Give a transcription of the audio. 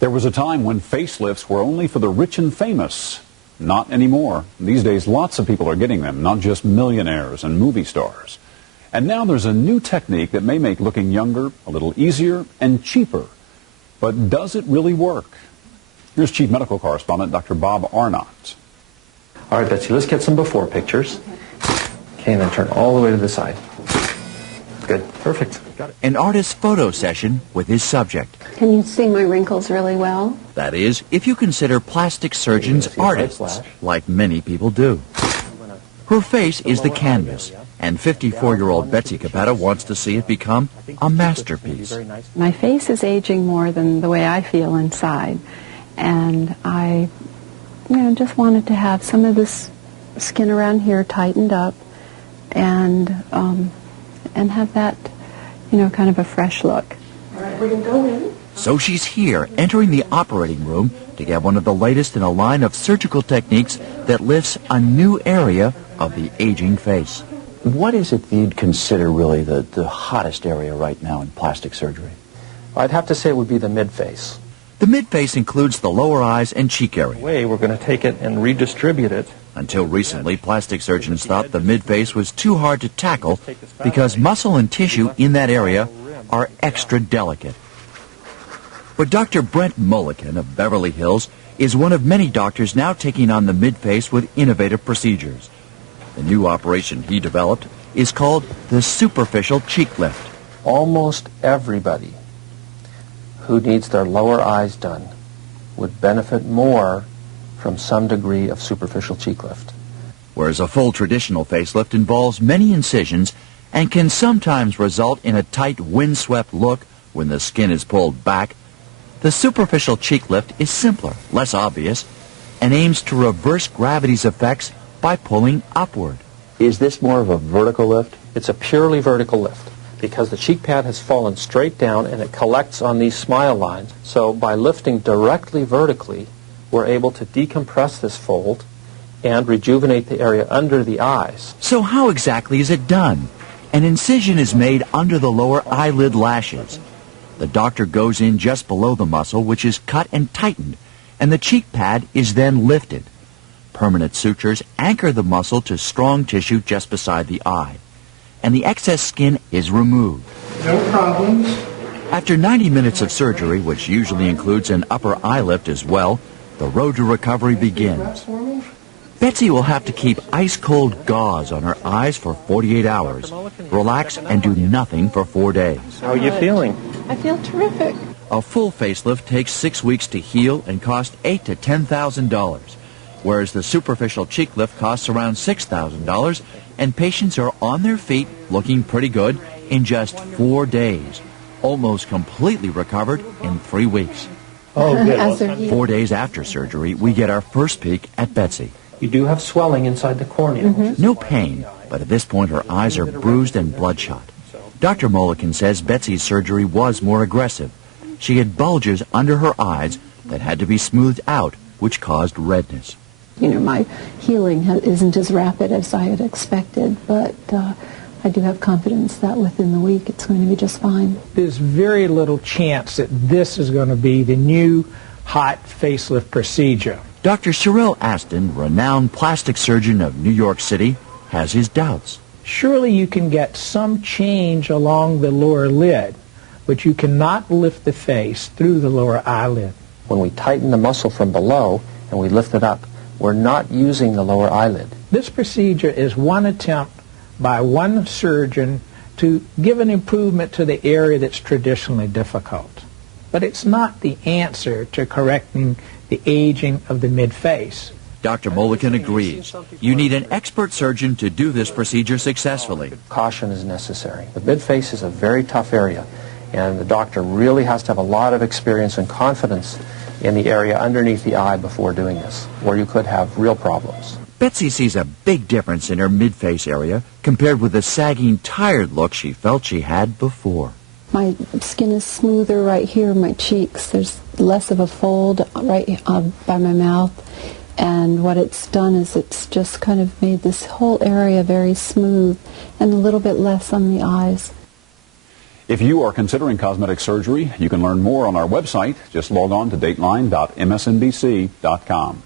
There was a time when facelifts were only for the rich and famous. Not anymore. These days, lots of people are getting them, not just millionaires and movie stars. And now there's a new technique that may make looking younger a little easier and cheaper. But does it really work? Here's Chief Medical Correspondent Dr. Bob Arnott. All right, Betsy, let's get some before pictures. Okay, and then turn all the way to the side. Good. Perfect. Got it. An artist's photo session with his subject. Can you see my wrinkles really well? That is, if you consider plastic surgeons artists, like many people do. Her face is the canvas, and 54-year-old Betsy Capetta wants to see it become a masterpiece. My face is aging more than the way I feel inside, and I just wanted to have some of this skin around here tightened up and have that, kind of a fresh look. All right, we're going to go in. So she's here, entering the operating room to get one of the latest in a line of surgical techniques that lifts a new area of the aging face. What is it that you'd consider really the hottest area right now in plastic surgery? I'd have to say it would be the mid-face. The mid-face includes the lower eyes and cheek area. We're going to take it and redistribute it. Until recently, plastic surgeons thought the mid-face was too hard to tackle because muscle and tissue in that area are extra delicate. But Dr. Brent Mulliken of Beverly Hills is one of many doctors now taking on the mid-face with innovative procedures. The new operation he developed is called the Superficial Cheeklift. Almost everybody who needs their lower eyes done would benefit more from some degree of superficial cheek lift. Whereas a full traditional facelift involves many incisions and can sometimes result in a tight, windswept look when the skin is pulled back, the superficial cheek lift is simpler, less obvious, and aims to reverse gravity's effects by pulling upward. Is this more of a vertical lift? It's a purely vertical lift because the cheek pad has fallen straight down and it collects on these smile lines. So by lifting directly vertically, we're able to decompress this fold and rejuvenate the area under the eyes. So how exactly is it done? An incision is made under the lower eyelid lashes. The doctor goes in just below the muscle, which is cut and tightened, and the cheek pad is then lifted. Permanent sutures anchor the muscle to strong tissue just beside the eye, and the excess skin is removed. No problems. After 90 minutes of surgery, which usually includes an upper eye lift as well, the road to recovery begins. Betsy will have to keep ice-cold gauze on her eyes for 48 hours, relax, and do nothing for 4 days. How are you feeling? I feel terrific. A full facelift takes 6 weeks to heal and costs $8,000 to $10,000, whereas the superficial cheek lift costs around $6,000, and patients are on their feet looking pretty good in just 4 days, almost completely recovered in 3 weeks. Oh, good. 4 days after surgery, we get our first peek at Betsy. You do have swelling inside the cornea. No pain, but at this point her eyes are bruised and bloodshot. Dr. Mulliken says Betsy's surgery was more aggressive. She had bulges under her eyes that had to be smoothed out, which caused redness. My healing isn't as rapid as I had expected, but I do have confidence that within the week it's going to be just fine. There's very little chance that this is going to be the new hot facelift procedure. Dr. Cyril Aston, renowned plastic surgeon of New York City, has his doubts. Surely you can get some change along the lower lid, but you cannot lift the face through the lower eyelid. When we tighten the muscle from below and we lift it up, we're not using the lower eyelid. This procedure is one attempt by one surgeon to give an improvement to the area that's traditionally difficult. But it's not the answer to correcting the aging of the mid-face. Dr. Mulliken agrees. You need an expert surgeon to do this procedure successfully. Caution is necessary. The mid-face is a very tough area, and the doctor really has to have a lot of experience and confidence in the area underneath the eye before doing this, or you could have real problems. Betsy sees a big difference in her mid-face area compared with the sagging, tired look she felt she had before. My skin is smoother right here in my cheeks. There's less of a fold right by my mouth. And what it's done is it's just kind of made this whole area very smooth and a little bit less on the eyes. If you are considering cosmetic surgery, you can learn more on our website. Just log on to dateline.msnbc.com.